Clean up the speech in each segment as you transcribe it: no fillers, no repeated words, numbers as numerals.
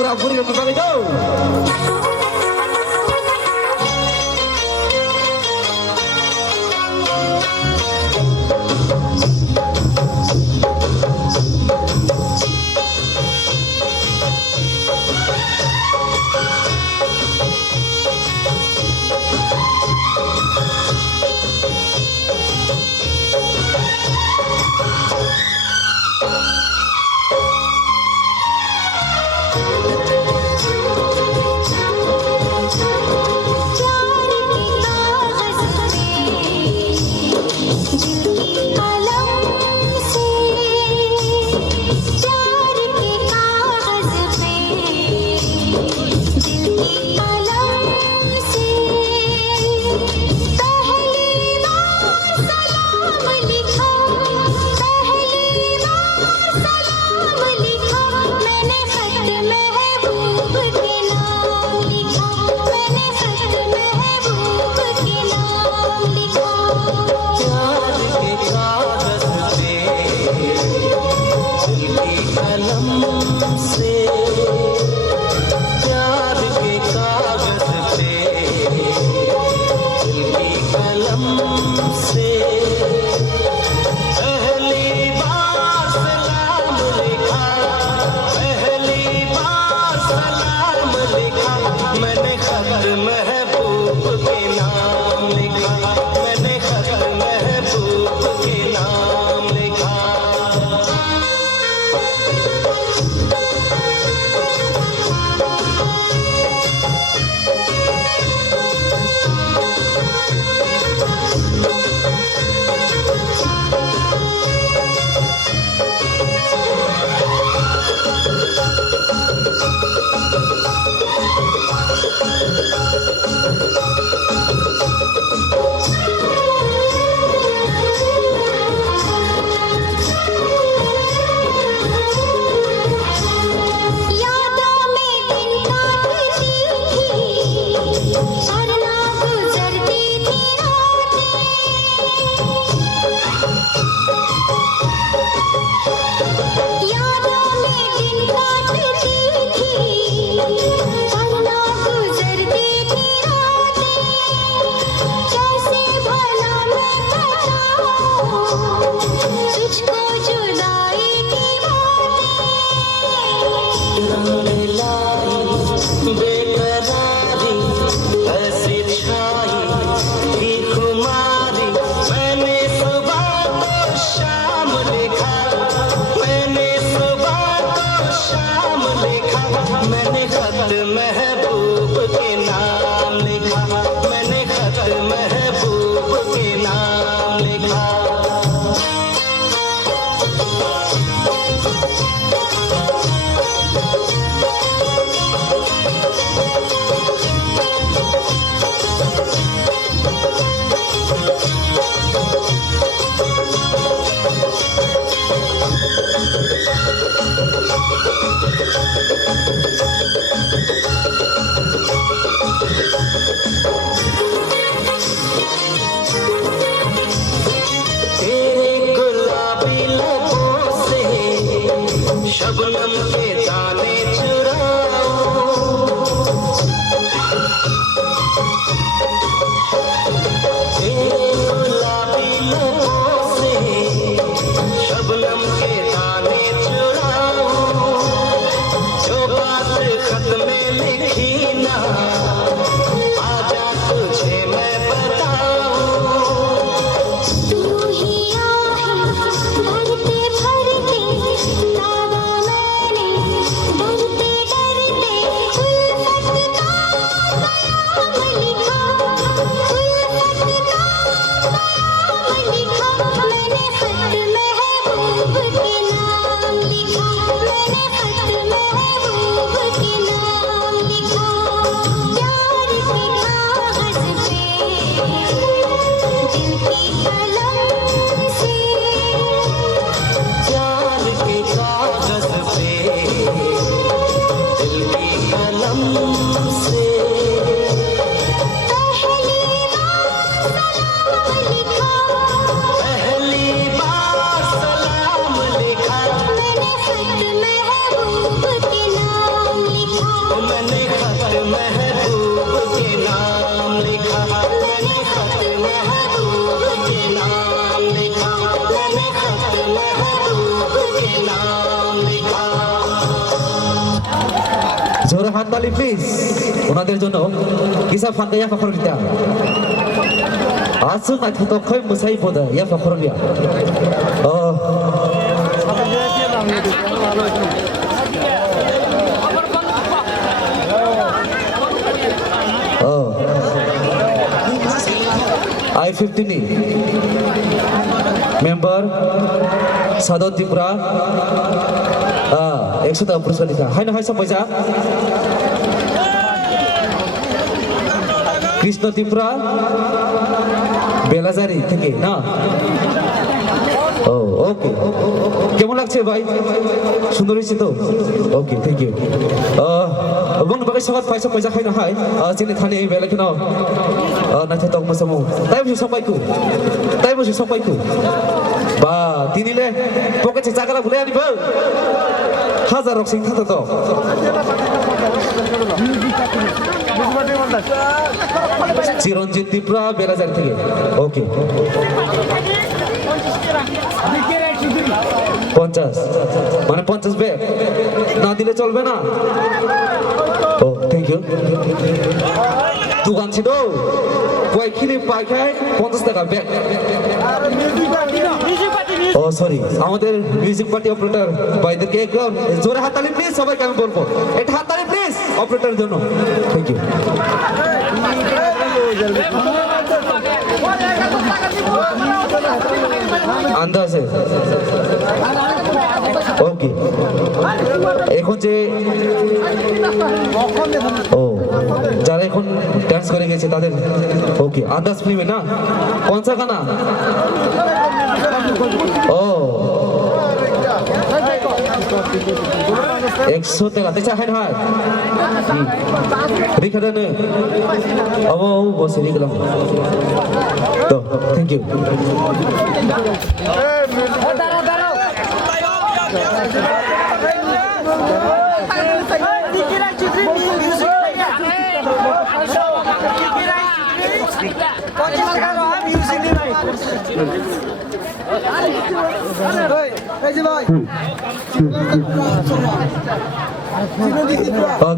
pura-puri untuk kami tahu. Shabnam के दाने चुराओ, तेरे गुलाबी लबों से शबनम के दाने चुराओ, जो बात জোরে হাততালি প্লিজ ওনাদের জন্য কিসা ফান্দা ইয়া ফাখর বিতা আসুন না তো কই মুসাই পদা ইয়া ফাখর বিয়া ও I-15 member Sadot Tripura 100 পুরস্কার দিতা হাই না হাই সব পয়সা কৃষ্ণ ত্রিপুরা বেলাজারি থেকে না ও ওকে কেমন লাগছে ভাই সুন্দর হয়েছে তো ওকে থ্যাংক ইউ এবং বাকি সবাই পয়সা খাই না হাই চিনি থানি বেলা কেন নাথে তক মসামু তাই বসে সবাইকু বা তিনিলে পকেটে জায়গাটা ভুলে আনিব হাজার রক সিং থাকতো তো চিরঞ্জিত ত্রিপুরা বেলাজারি থেকে ওকে 50 মানে 50 ব্যাগ না দিলে চলবে না ও থ্যাংক ইউ দোকান ছিল কয়েকখিনি পাইখায় 50 টাকা ব্যাগ ও সরি আমাদের মিউজিক পার্টি অপারেটর ভাইদেরকে একদম জোরে হাততালি প্লিজ সবাইকে আমি বলবো এটা হাততালি প্লিজ অপারেটরের জন্য থ্যাংক ইউ আন্দাজে ওকে এখন যে ও যারা এখন ডান্স করে গেছে তাদের ওকে আন্দাজ ফিল্মে না কোন সা গানা ও 100 টাকা দেখছা হাই হাই রিখাদানে ও বসে নিলাম তো থ্যাংক ইউ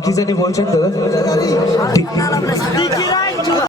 কি জানি বলছেন দাদা